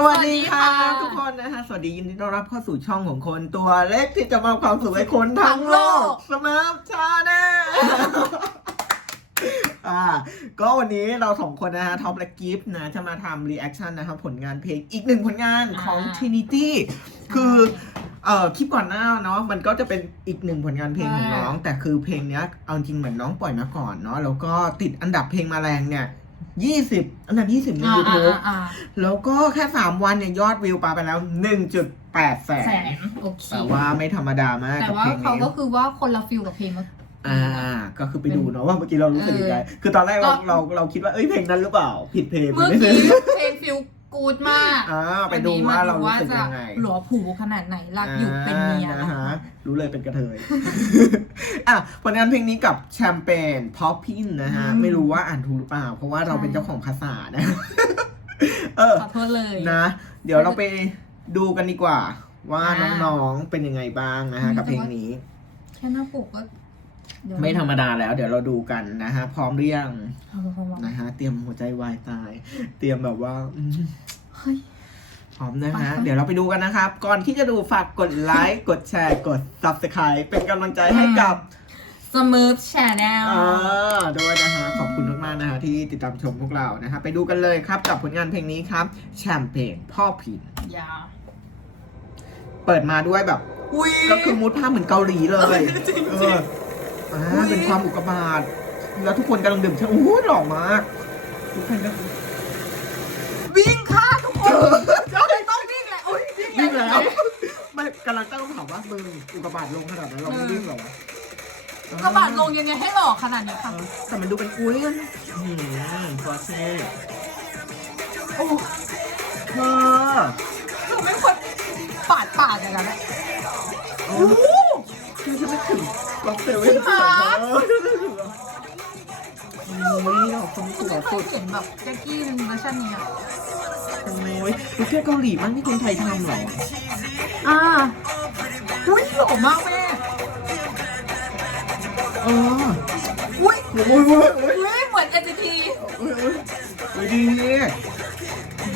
สวัสดีค่ะสวัสดีค่ะ ทุกคนนะฮะสวัสดียินดีต้อนรับเข้าสู่ช่องของคนตัวเล็กที่จะมอบความสุขให้คนทั้งโลกสมาร์ทชาแนลอ่าก็วันนี้เราสองคนนะฮะท็อปและกิฟต์นะจะมาทำรีแอคชั่นนะครับผลงานเพลงอีกหนึ่งผลงานของอ่า Trinity คือเอ่อคลิปก่อนหน้าเนาะมันก็จะเป็นอีกหนึ่งผลงานเพลงของน้อง แต่คือเพลงเนี้ยเอาจริงเหมือนน้องปล่อยมาก่อนเนาะแล้วก็ติดอันดับเพลงมาแรงเนี่ย 20อันดับ20ในอ่า YouTube อ่าอ่าแล้วก็แค่3วันเนี่ยยอดวิวปาไปแล้ว1.8แสแสนนโอเคแต่ว่าไม่ธรรมดามากแต่กับว่าเพลงเขานี้ก็คือว่าคนละฟิลกับเพลงเมื่ออ่า ก็คือไปดูเนาะว่าเมื่อกี้เรารู้สึกยังไงคือตอนแรกเราก็เราเราคิดว่าเอ้ยเพลงนั้นหรือเปล่า ผิดเพลงเมื่อไม่ใช่ กี้เพลงฟิล กูดมากอ่าไปดูว่าเรารู้สึกยังไงหลัวผูขนาดไหนรักอยู่เป็นเมียอ่านะนะคะคะรู้เลยเป็นกระเทย อะผลงานเพลงนี้กับแชมเปญพอปพินนะฮะอืมไม่รู้ว่าอ่านถูกหรือเปล่า เพราะว่าเราใช่เป็นเจ้าของภาษานะ เออขอโทษเลยนะ เดี๋ยวเราไปดูกันดีกว่า ว่าอ่าน้องๆเป็นยังไงบ้างนะฮะอืมกับเพลงนี้ แค่หน้าปกก็เดี๋ยว ไม่ธรรมดาแล้ว เดี๋ยวเราดูกันนะฮะ พร้อมหรือยังเอาเอาเอานะฮะ เตรียมหัวใจวายตาย เตรียมแบบว่าอืมเฮ้ยพร้อมนะฮะไปๆเดี๋ยวเราไปดูกันนะครับ ก่อนที่จะดูฝากกดไลค์ กดแชร์ กด subscribe เป็นกำลังใจให้กับสมูทแชนแนลอ่าด้วยนะฮะ ขอบคุณมากๆนะฮะที่ติดตามชมพวกเรานะฮะ ไปดูกันเลยครับกับผลงานเพลงนี้ครับ แชมเปญพ่อผิดยาเปิดมาด้วยแบบอุ้ยก็คือมูดภาพเหมือนเกาหลีเลยจริงๆเอออ่าอุ๊ย เป็นความอุกกาบาตแล้วทุกคนกำลังดื่มชาโอ้ยหล่อมากทุกคนก็วิ่งค่ะทุกคนต้องวิ่งแหละโอ้ยวิ่งวิ่งแล้วไม่กำลังตั้งคำถามว่ามึงอุกกาบาตลงขนาดนั้นเราไม่วิ่งเหรอวะกระบาดลงยังไงให้หล่อขนาดนี้ค่ะ เออแต่มันดูเป็นอุ้ยกันอืมฟอสเซ่โอ้เธอหนูเป็นคนปาดปาดอย่างนั้นแหละโอ้โหคือจะไม่ถึงล็อ กเซเว่นจริงเหรอเออโอ้ยดอกคำสคุณวยไม่เคสุยดเห็นแบบแจ็คกี้เป็นเวอร์ชันนี้อะโอ้ยดูแค่เกาหลีมั้งที่คนไทยทำเหรออ่าอุ้ยหล่อมากแม่เอออุ้ยโอ้ยโอ้ยโอ้ยโอ้ยอุ้ยเหมือน NCT โอ้ยโอ้ยโอ้ยดี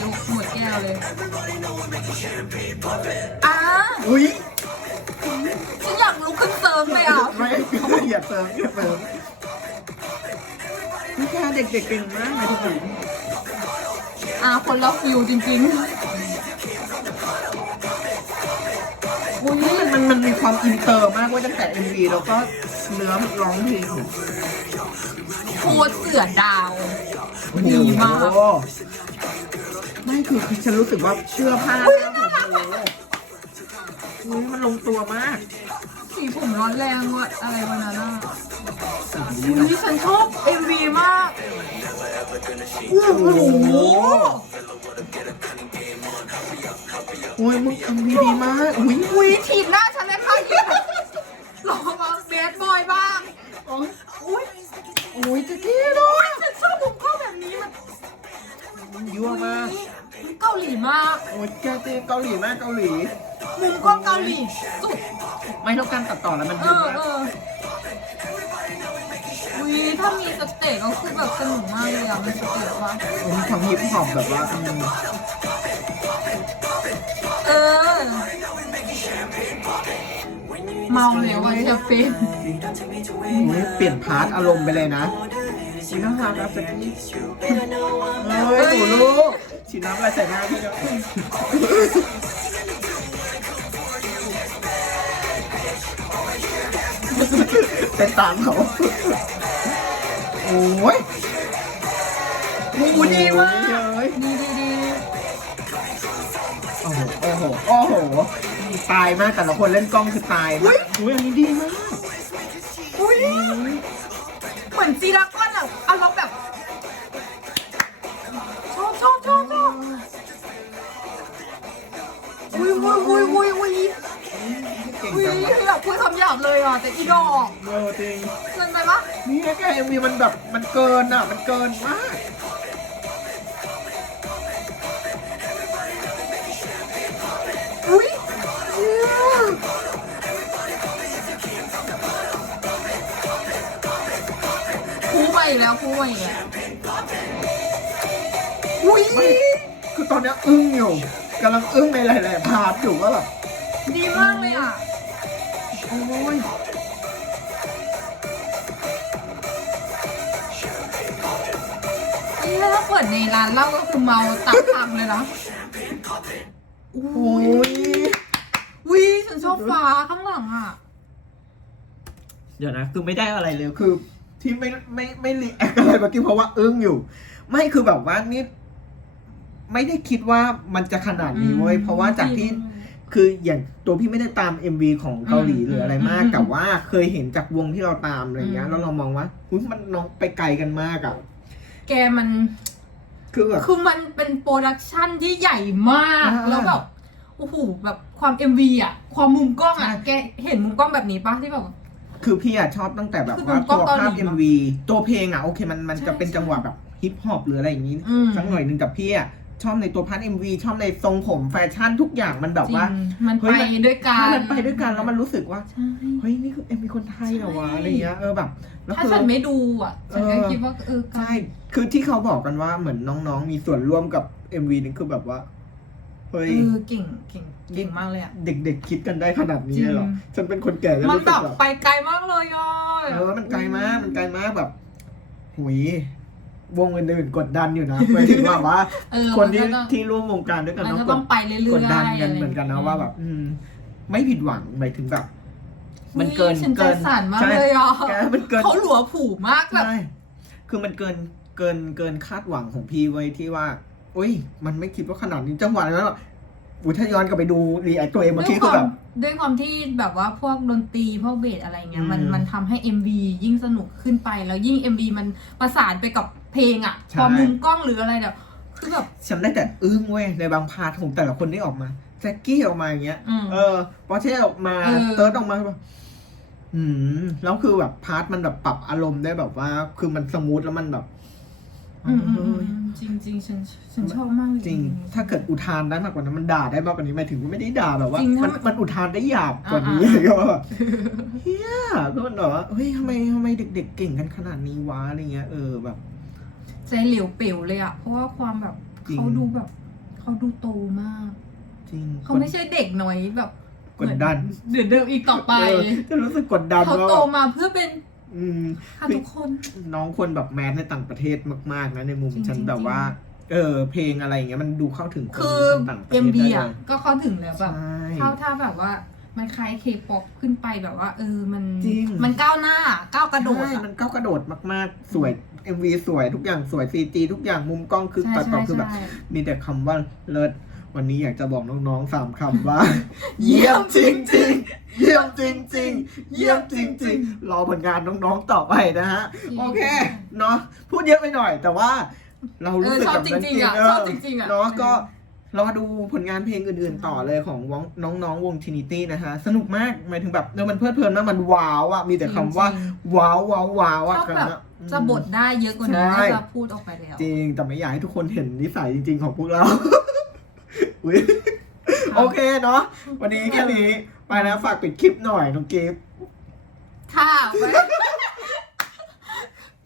ยกหมดแก้วเลยอ่าอุ้ย ฉันอยากลุกขึ้นเซิร์ฟเลยอะ ไม่อย่าเติมอย่าเติมนี่แค่เด็กๆเก่งมากนะทุกคนอ่าคนละฟิลจริงๆอุ้ยมันมันมีความอินเตอร์มากเว่าตั้งแต่ MV แล้วก็เนื้อร้องเพลงโคตรเสือดาว ดีมาก โอ้โหไม่คือคือฉันรู้สึกว่าเสื้อผ้าหน้าผมโอ้โหอุ๊ยมันลงตัวมาก สีผมร้อนแรงวะอะไรวันนั้นอะสีนี้อุ้นะยฉันชอบ MV มากโอ้โหโอ้โหโอ้ยมึง MV ดีมากอุ้ยอุ้ยถีบหน้าฉันเลยค่ะยิ่งหล่อมาเบสบอยบ้างโอ้ยอุ้ยโอ้ยจะดีเลอุ้ยยฉันชอบผมเข้าแบบนี้มันยั่วมากเกาหลีมากโอ้ยแกเจเกาหลีมากเกาหลี มุมกล้องเกาหลีสุด ไม่เท่ากันตัดต่อแล้วมันเอดีอมากเอออุ้ยถ้ามีสเตจก็คือแบบสนุกมากเลยอะมีสเตจวะมีความฮิปฮอปแบบว่าอืมเออ เมาเลยว่ะเชฟฟินโอ้ยเปลี่ยนพาร์ทอารมณ์ไปเลยนะชีน่ารักนะสักทีเฮ้ยหนูลูกฉีดน้ำอะไรใส่หน้าพี่เนาะเป็นตามเขา โอ้ยมูดีมากเลยดีดีดีโอ้โห โอ้โห โอ้โห ตายมากแต่ละคนเล่นกล้องคือตายมากอุ้ยอันนี้ดีมาก อุ้ยเหมือนจีราก้อนอะอารมณ์แบบชอบชอบชอบชอบอุ้ยอุ้ยอุ้ยอุ้ยอุ้ย เก่งอุ้ยจังวะอยากพูดคำหยาบเลยอะแต่อีดอกเออจริง เกินไปปะนี่นะแกเอ็มวีมันแบบมันเกินอะ มันเกินมากอุ้ยคู่ไปแล้วคู่ไปแล้วอุ้ยไม่คือตอนเนี้ยอึ้งอยู่กำลังอึ้งในหลาย ๆ พาร์ทอยู่ว่าแบบดีมากเลยอะ โอ้ยนี่ถ้าเปิดในร้านเหล้าก็คือเมาตับพังเลยนะโอ้โอ้ยยวิฉันชอบฟ้าข้างหลังอะ เดี๋ยวนะคือไม่ได้อะไรเลยคือ ที่ไม่ไม่ไม่รีแอคอะไรเมื่อกี้เพราะว่าอึ้งอยู่ ไม่คือแบบว่านี่ไม่ได้คิดว่ามันจะขนาดนี้เว้ยเพราะว่าจากที่ คืออย่างตัวพี่ไม่ได้ตาม MV ของเกาหลีอืมหรืออะไรมากอืมแต่ว่าเคยเห็นจากวงที่เราตามอะไรเงี้ยอืมแล้วเรามองว่าอุ๊ยมันน้องไปไกลกันมากอะแกมัน คือแบบ คือมันเป็นโปรดักชันที่ใหญ่มาก อ่า แล้วแบบโอ้โหแบบความ MV อะ ความมุมกล้องอะใช่แกเห็นมุมกล้องแบบนี้ปะที่แบบ คือพี่อะชอบตั้งแต่แบบคือว่ามันก็ตัวเกาหลีภาพเนอะ MV ตัวเพลงอะโอเคมันมันใช่จะเป็นใช่จังหวะแบบฮิปฮอปหรืออะไรอย่างนี้อืม สักหน่อยหนึ่งแต่พี่อะ ชอบในตัวพาร์ท MV ชอบในทรงผมแฟชั่นทุกอย่างมันแบบจริว่างมันเฮ้ไปยมันด้วยกัถ้านมันไปด้วยกันแล้วมันรู้สึกว่าใช่เฮ้ยนี่คือ MV คนไทยเหรอวะใช่อะไรเงี้ยเออแบบแล้วถ้าคือฉันไม่ดูอะฉันก็เออคิดว่าเออใช่คือที่เขาบอกกันว่าเหมือนน้องๆ มีส่วนร่วมกับ MV นี่คือแบบว่าเฮ้ยเออเก่งเก่งเก่งมากเลยอะเด็กๆคิดกันได้ขนาดนี้เลยเหรอจริงฉันเป็นคนแก่แล้วมันรู้แบสึกบแบบไปไกลมากเลยอะเออมันไกลมากมันไกลมากแบบหุย วงอื่นๆกดดันอยู่นะหมายถึงว่าว่า เออคนที่มัก็ต้อง ที่ร่วมวงการด้วยกันมันเนาะก็กต้อดงไปเรื่อยๆกดดันกันอะไรเหมือนกันนะว่าแบบ อืม ไม่ผิดหวังหมายถึงแบบ มันอุ๊ยเกินฉันใจเกินสั่นมากใช่เลยอะแกมันเกิน เขาหลัวผูมากแบบ ใช่คือมันเกิน เกิน เกินคาดหวังของพี่ไว้ที่ว่า อุ้ย มันไม่คิดว่าขนาดนี้จังหวะนั้นแบบอุยถ้าย้อนกลับไปดูรีแอคตัวเองเมื่อกี้คือแบบ ด้วยความที่แบบว่าพวกดนตรีพวกเบสอะไรเงี้ยมันอืมมันทำให้ MV ยิ่งสนุกขึ้นไปแล้วยิ่ง MV มันประสานไปกับ เพลงอะใช่ความมุมกล้องหรืออะไรเนี่ยคือแบบฉันได้แต่อึ้งเว้ยในบางพาร์ทของแต่ละคนที่ออกมาแจ็คกี้ออกมาอย่างเงี้ย อืม เออปอร์เช่ออกมาเออ เติร์ดออกมาแบบอืมแล้วคือแบบพาร์ทมันแบบปรับอารมณ์ได้แบบว่า คือมันสมูทแล้วมันแบบอืมอืมเออือมจริงจริงๆฉันฉันชอบมากเลย จริง ถ้าเกิดอุทานได้มากกว่านั้นมันด่าได้มากกว่านี้หมายถึงว่าไม่ได้ด่าแบบว่าจริงถ้ามันมันอุทานได้หยาบกว่านี้อ่าๆก็ว่าเฮียก็มันแบบว่าเฮ้ยทำไมทำไมเด็ก ๆ เก่งกันขนาดนี้วะอะไรเงี้ยเออแบบ ใจเหลวเป๋วเลยอะเพราะว่าความแบบจริง เขาดูแบบเขาดูโตมาก จริงเขาไม่ใช่เด็กน้อยแบบกดดันเดือดเดิมอีกต่อไปเออจะรู้สึกกดดันเขาว่าโตแบบมาเพื่อเป็นอืม ค่ะทุกคน น้องควรแบบแมสในต่างประเทศมาก ๆ นะในมุมจริงๆฉันแบบว่าเออ เพลงอะไรอย่างเงี้ยมันดูเข้าถึงคนคือคนต่างประเทศ MV ได้อะเลยก็เข้าถึงแล้วแบบใช่ถ้าถ้าแบบว่า มันคล้ายเคป๊อปขึ้นไปแบบว่า เออมันจริง มันก้าวหน้าก้าวกระโดดใช่อะ มันก้าวกระโดดมากๆ สวย MV สวยทุกอย่างสวย CG ทุกอย่างมุมกล้องคือใช่ตัดต่อใช่คือแบบ ใช่ มีแต่คำว่าเลิศวันนี้อยากจะบอกน้องๆสามคำว่า เยี่ยมจริงๆ เยี่ยมจริงๆ เยี่ยมจริงๆ รอผลงานน้องๆต่อไปนะฮะจริงโอเค เนาะพูดเยอะไปหน่อย แต่ว่า เรารู้สึกเออชอบแบบนั้นจริงๆอะเชอบจริงๆอะเนาะก็ รอดูผลงานเพลงอื่นๆต่อเลยของวงน้องๆวงทินิตี้นะฮะ สนุกมากหมายถึงแบบเออมันเพลิดเพลินมากมันว้าวอะ มีแต่คำว่า จริง ว้าวว้าวว้าวๆอะชอบกันแบบนะอืมจะบทได้เยอะกว่านี้ใช่ก็จะพูดออกไปแล้ว จริง แต่ไม่อยากให้ทุกคนเห็นนิสัยจริง ๆ ของพวกเรา อุ๊ยโอเคเนาะวันนี้แค่นี้ ไปแล้วฝากปิดคลิปหน่อยน้องกิฟต์ค่ะไว้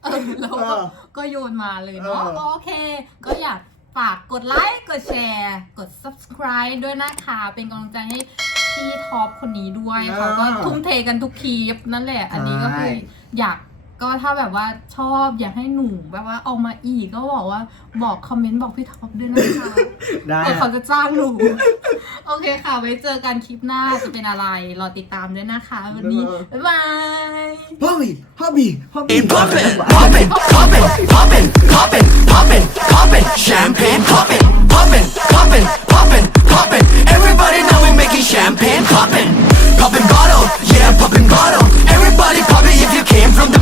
เออแล้วเอก็อ ก็โยนมาเลยเนาะเออก็โอเค ก็อยาก ฝากกดไลค์ กดแชร์ กด subscribe ด้วยนะคะ เป็นกำลังใจให้พี่ท็อปคนนี้ด้วย เขาก็ทุ่มเทกันทุกคลิปนั่นแหละ อันนี้ก็คืออยาก ก็ถ้าแบบว่าชอบอยากให้หนูแบบว่าเอามาอีกก็บอกว่าบอกคอมเมนต์บอกพี่ท็อปด้วยนะคะได้เดี๋ยวเขาจะจ้างหนู โอเคค่ะ ไว้เจอกันคลิปหน้าจะเป็นอะไร รอติดตามด้วยนะคะ วันนี้ บ๊ายบาย พ่อบีพ่อบีพ่อบี Poppin', poppin', poppin', poppin', poppin', poppin', poppin', champagne poppin', poppin', poppin', poppin', poppin'. Everybody know we making champagne poppin', poppin' bottle, yeah, poppin' bottle. Everybody poppin' if you came from the